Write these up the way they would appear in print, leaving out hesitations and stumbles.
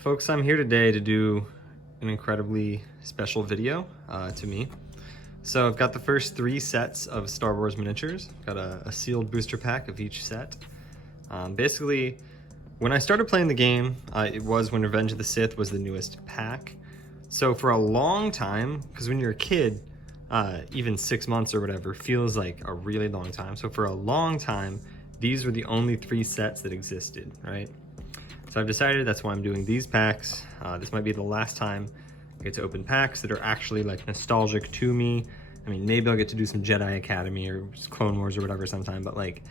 Folks, I'm here today to do an incredibly special video to me. So I've got the first 3 sets of Star Wars miniatures. Got a sealed booster pack of each set. Basically, when I started playing the game, it was when Revenge of the Sith was the newest pack. So for a long time, because when you're a kid, even 6 months or whatever feels like a really long time. So for a long time, these were the only 3 sets that existed, right? So I've decided that's why I'm doing these packs. This might be the last time I get to open packs that are actually like nostalgic to me. I mean, maybe I'll get to do some Jedi Academy or Clone Wars or whatever sometime, but like,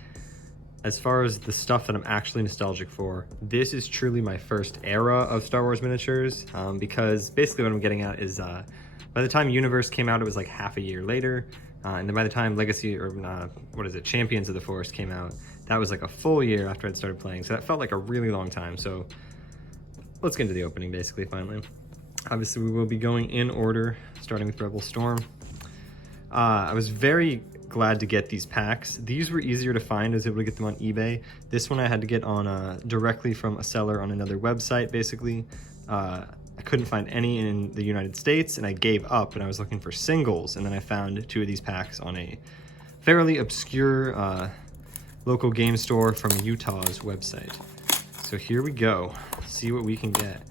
as far as the stuff that I'm actually nostalgic for, this is truly my first era of Star Wars miniatures, because basically what I'm getting at is by the time Universe came out, it was like half a year later, and then by the time Legacy, or Champions of the Force came out, that was like a full year after I'd started playing, so that felt like a really long time. So let's get into the opening, basically, finally. Obviously, we will be going in order, starting with Rebel Storm. I was very glad to get these packs. These were easier to find. I was able to get them on eBay. This one I had to get on directly from a seller on another website, basically. I couldn't find any in the United States, and I gave up, and I was looking for singles, and then I found 2 of these packs on a fairly obscure local game store from Utah's website. So here we go. See what we can get.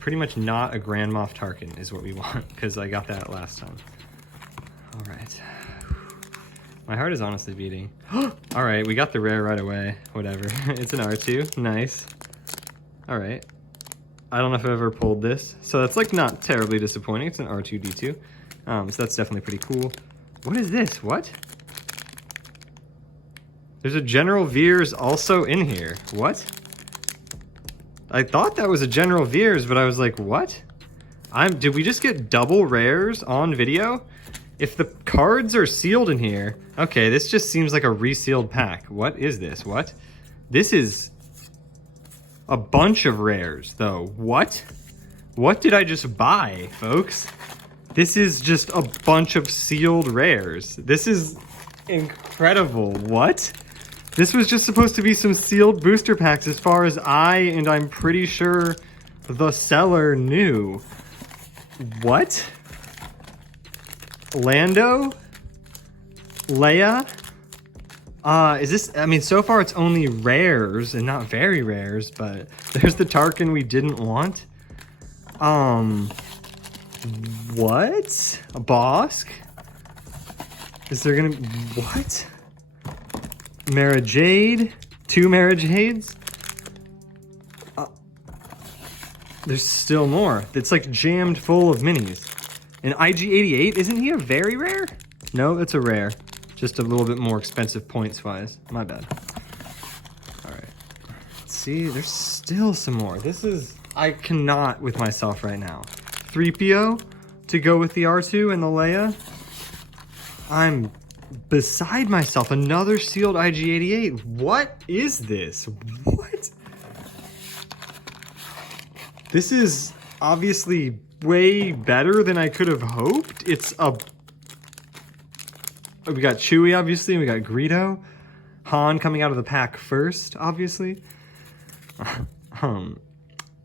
Pretty much not a Grand Moff Tarkin is what we want, because I got that last time. All right. My heart is honestly beating. All right, we got the rare right away. Whatever. It's an R2. Nice. All right. I don't know if I've ever pulled this, so that's like not terribly disappointing. It's an R2-D2. So that's definitely pretty cool. What is this? What? There's a General Veers also in here. What? I thought that was a General Veers, but I was like, what? Did we just get double rares on video? If the cards are sealed in here, okay, this just seems like a resealed pack. What is this? What? This is a bunch of rares, though. What? What did I just buy, folks? This is just a bunch of sealed rares. This is incredible. What? This was just supposed to be some sealed booster packs as far as I'm pretty sure the seller knew. What? Lando? Leia? Is this, I mean, so far it's only rares and not very rares, but there's the Tarkin we didn't want. What? A Bosk? Is there gonna, what? Mara Jade? 2 Mara Jades? There's still more. It's like jammed full of minis. An IG-88, isn't he a very rare? No, it's a rare. Just a little bit more expensive points-wise. My bad. All right. See, there's still some more. This is, I cannot with myself right now. 3PO to go with the R2 and the Leia. I'm beside myself. Another sealed IG-88. What is this? What? This is obviously way better than I could have hoped. It's a... We got Chewie, obviously, and we got Greedo. Han coming out of the pack first, obviously.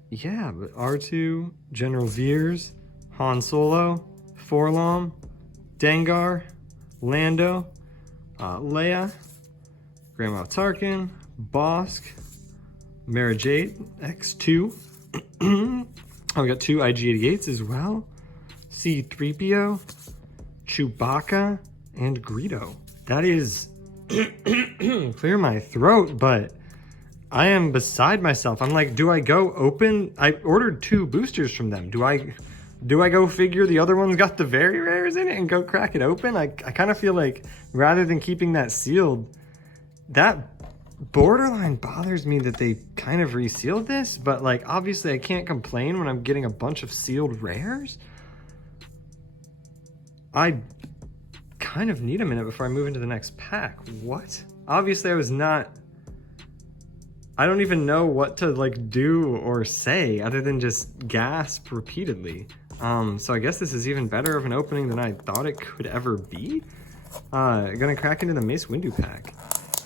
Yeah, but R2, General Veers, Han Solo, 4-LOM, Dengar, Lando, Leia, Grand Moff Tarkin, Bosk, Mara Jade, X2. Oh, we got 2 IG-88s as well. C-3PO, Chewbacca, and Greedo. That is clear my throat, but I am beside myself. I'm like, do I go open? I ordered 2 boosters from them. Do I go figure the other one's got the very rares in it and go crack it open? I kind of feel like rather than keeping that sealed, that borderline bothers me that they kind of resealed this, but like obviously I can't complain when I'm getting a bunch of sealed rares. I kind of need a minute before I move into the next pack. What? Obviously I don't even know what to like do or say other than just gasp repeatedly. So I guess this is even better of an opening than I thought it could ever be. Gonna crack into the Mace Windu pack.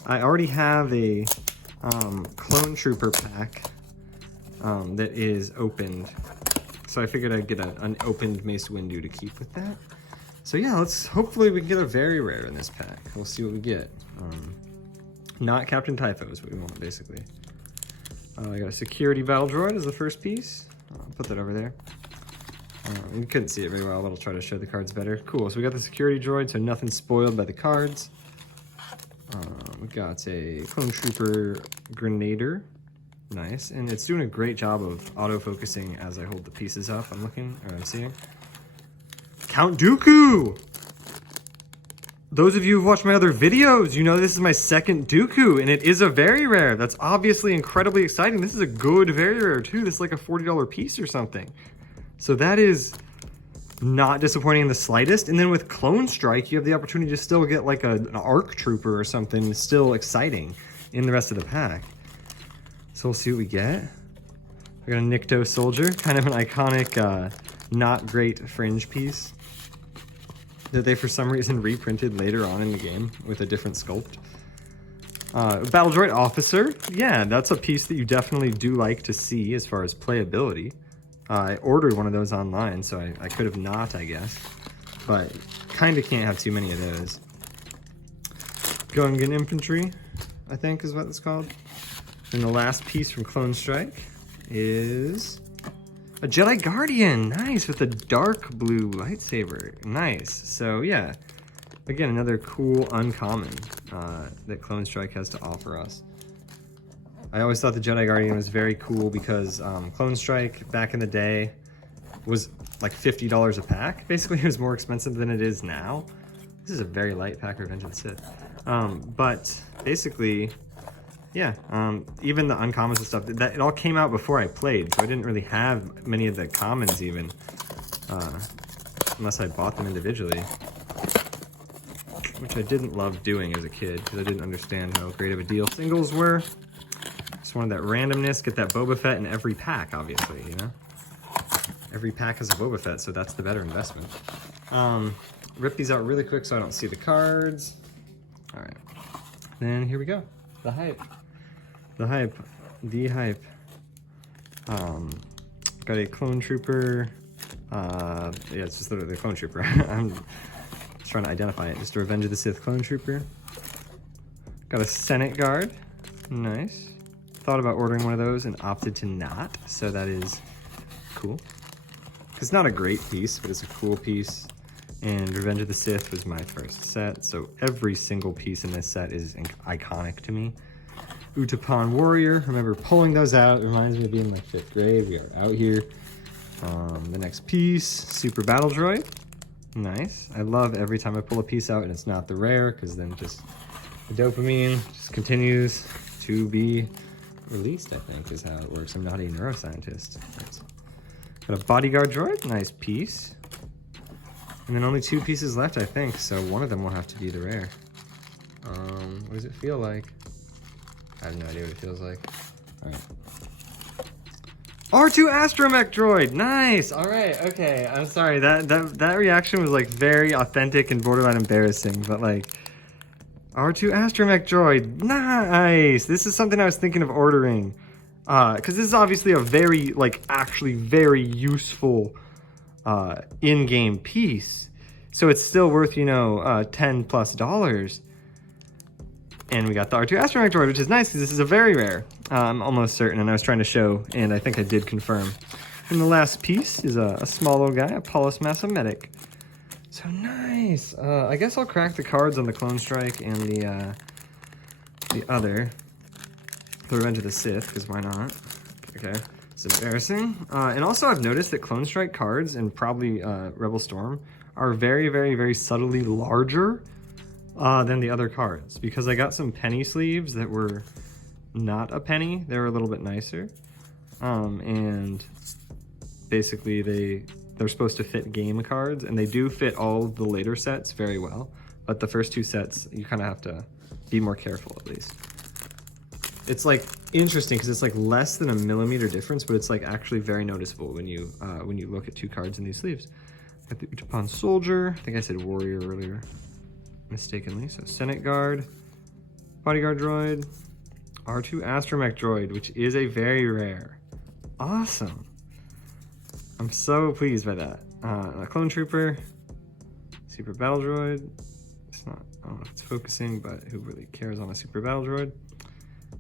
I already have a Clone Trooper pack that is opened. So I figured I'd get an opened Mace Windu to keep with that. So yeah, hopefully we can get a very rare in this pack. We'll see what we get. Not Captain Typho is what we want, basically. I got a security battle droid as the first piece. I'll put that over there. You couldn't see it very well, but I'll try to show the cards better. Cool, so we got the security droid, so nothing spoiled by the cards. We got a Clone Trooper Grenader. Nice, and it's doing a great job of auto-focusing as I hold the pieces up. I'm seeing. Count Dooku! Those of you who've watched my other videos, you know this is my second Dooku, and it is a very rare. That's obviously incredibly exciting. This is a good very rare too. This is like a $40 piece or something. So that is not disappointing in the slightest. And then with Clone Strike, you have the opportunity to still get like an ARC Trooper or something still exciting in the rest of the pack. So we'll see what we get. I got a Nikto Soldier, kind of an iconic, not great fringe piece that they for some reason reprinted later on in the game with a different sculpt. Battle Droid Officer, yeah, that's a piece that you definitely do like to see as far as playability. I ordered one of those online, so I could have not, I guess, but kind of can't have too many of those. Gungan Infantry, I think is what it's called. And the last piece from Clone Strike is a Jedi Guardian. Nice, with a dark blue lightsaber. Nice. So yeah, again, another cool uncommon that Clone Strike has to offer us. I always thought the Jedi Guardian was very cool because Clone Strike back in the day was like $50 a pack. Basically, it was more expensive than it is now. This is a very light pack, Revenge of the Sith. But basically, yeah, even the uncommons and stuff, it all came out before I played, so I didn't really have many of the commons even, unless I bought them individually, which I didn't love doing as a kid, because I didn't understand how great of a deal singles were. Just wanted that randomness, get that Boba Fett in every pack, obviously, you know? Every pack has a Boba Fett, so that's the better investment. Rip these out really quick so I don't see the cards. All right, then here we go, the hype. The hype. Got a Clone Trooper. Yeah, it's just literally the Clone Trooper. I'm just trying to identify it. Just a Revenge of the Sith Clone Trooper. Got a Senate Guard. Nice. Thought about ordering one of those and opted to not, so that is cool. It's not a great piece, but it's a cool piece. And Revenge of the Sith was my first set, so every single piece in this set is iconic to me. Utapau Warrior, remember pulling those out. It reminds me of being like 5th grade. We are out here. The next piece, Super Battle Droid. Nice. I love every time I pull a piece out and it's not the rare, because then just the dopamine just continues to be released, I think, is how it works. I'm not a neuroscientist. Got a Bodyguard Droid, nice piece. And then only 2 pieces left, I think, so one of them will have to be the rare. What does it feel like? I have no idea what it feels like. All right. R2 Astromech Droid, nice. All right, okay. I'm sorry, that reaction was like very authentic and borderline embarrassing, but like R2 Astromech Droid, nice. This is something I was thinking of ordering, because this is obviously a very, like, actually very useful in-game piece. So it's still worth, you know, $10+. And we got the R2 Astromech Droid, which is nice because this is a very rare. I'm almost certain, and I was trying to show, and I think I did confirm. And the last piece is a small little guy, a Paulus Massa Medic. So nice. I guess I'll crack the cards on the Clone Strike and the Revenge of the Sith, because why not? Okay, it's embarrassing. And also I've noticed that Clone Strike cards, and probably Rebel Storm, are very, very, very subtly larger than the other cards, because I got some penny sleeves that were not a penny. They were a little bit nicer, and basically they're supposed to fit game cards, and they do fit all the later sets very well, but the first 2 sets you kind of have to be more careful. At least it's like interesting because it's like less than a millimeter difference, but it's like actually very noticeable when you look at 2 cards in these sleeves. Got the Utapau Soldier. I think I said Warrior earlier mistakenly. So Senate Guard, Bodyguard Droid, R2 Astromech Droid, which is a very rare. awesome. I'm so pleased by that. A Clone Trooper, Super Battle Droid. It's not, I don't know if it's focusing, but who really cares on a Super Battle Droid?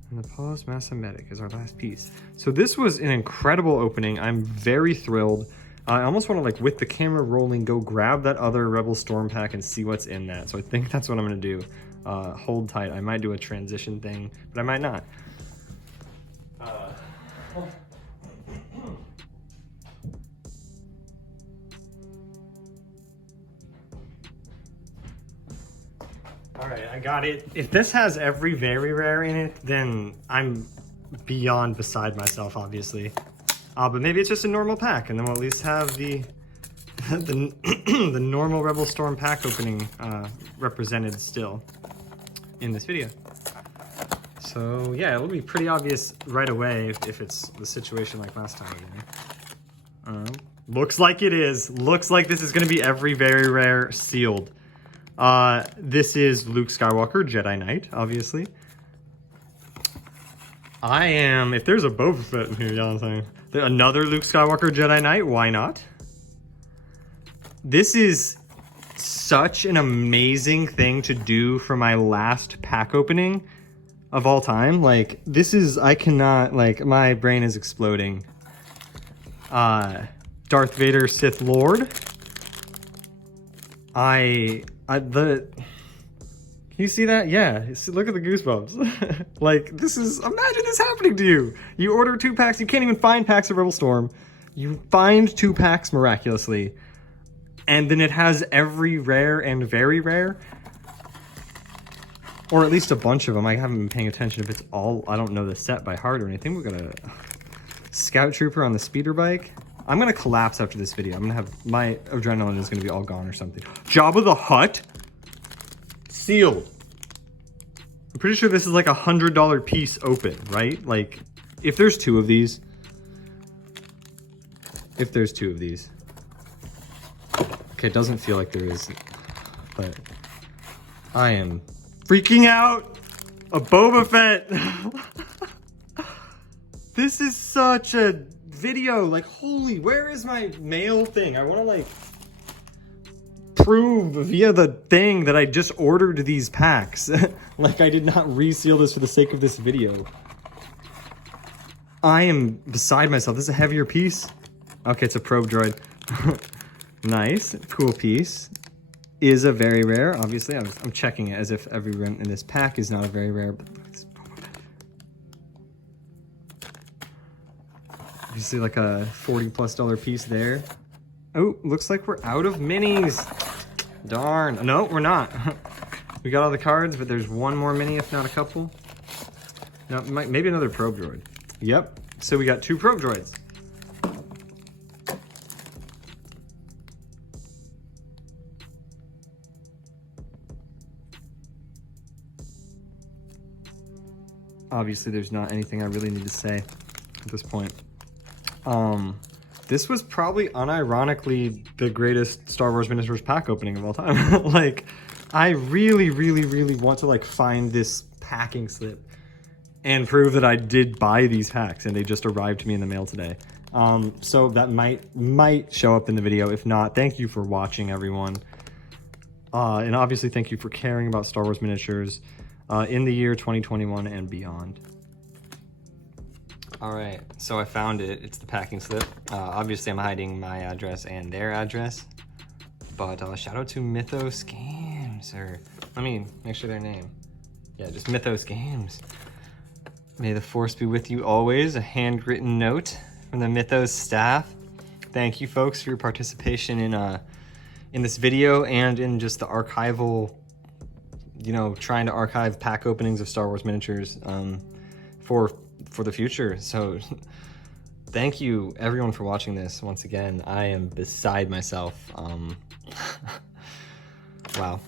And the Pause Massa Medic is our last piece. So this was an incredible opening. I'm very thrilled. I almost want to, like, with the camera rolling, go grab that other Rebel Storm Pack and see what's in that. So I think that's what I'm going to do. Hold tight. I might do a transition thing, but I might not. All right, I got it. If this has every very rare in it, then I'm beyond beside myself, obviously. But maybe it's just a normal pack, and then we'll at least have the the normal Rebel Storm pack opening represented still in this video. So yeah, it'll be pretty obvious right away if it's the situation like last time again. Looks like it is. Looks like this is going to be every very rare sealed. This is Luke Skywalker, Jedi Knight, obviously. If there's a Boba Fett in here, you know what I'm saying? Another Luke Skywalker, Jedi Knight, why not? This is such an amazing thing to do for my last pack opening of all time. Like, this is, I cannot, like, my brain is exploding. Darth Vader, Sith Lord. Can you see that? Yeah, look at the goosebumps. Like, this is, imagine this happening to you. You order 2 packs, you can't even find packs of Rebel Storm. You find 2 packs miraculously. And then it has every rare and very rare. Or at least a bunch of them. I haven't been paying attention if it's all, I don't know the set by heart or anything. We're gonna, Scout Trooper on the speeder bike. I'm gonna collapse after this video. I'm gonna have, my adrenaline is gonna be all gone or something. Jabba the Hutt? Sealed. I'm pretty sure this is like $100 piece open, right? Like, if there's 2 of these. If there's 2 of these. Okay, it doesn't feel like there is, but I am freaking out. A Boba Fett. This is such a video. Like, holy, where is my mail thing? I want to, like, prove via the thing that I just ordered these packs. Like, I did not reseal this for the sake of this video. I am beside myself. This is a heavier piece. Okay, it's a probe droid. Nice, cool piece. Is a very rare, obviously. I'm checking it as if every run in this pack is not a very rare. But you see like a $40+ piece there. Oh, looks like we're out of minis. Darn. No, we're not. We got all the cards, but there's one more mini, if not a couple. No, maybe another probe droid. Yep. So we got 2 probe droids. Obviously, there's not anything I really need to say at this point. This was probably unironically the greatest Star Wars Miniatures pack opening of all time. Like, I really, really, really want to, like, find this packing slip and prove that I did buy these packs and they just arrived to me in the mail today. So that might show up in the video. If not, thank you for watching, everyone. And obviously, thank you for caring about Star Wars Miniatures in the year 2021 and beyond. All right, so I found it. It's the packing slip. Obviously, I'm hiding my address and their address, but shout out to Mythos Games, or let me make sure their name. Yeah, just Mythos Games. May the Force be with you always. A handwritten note from the Mythos staff. Thank you, folks, for your participation in this video and in just the archival, you know, trying to archive pack openings of Star Wars Miniatures for the future. So thank you everyone for watching this. Once again, I am beside myself. Wow.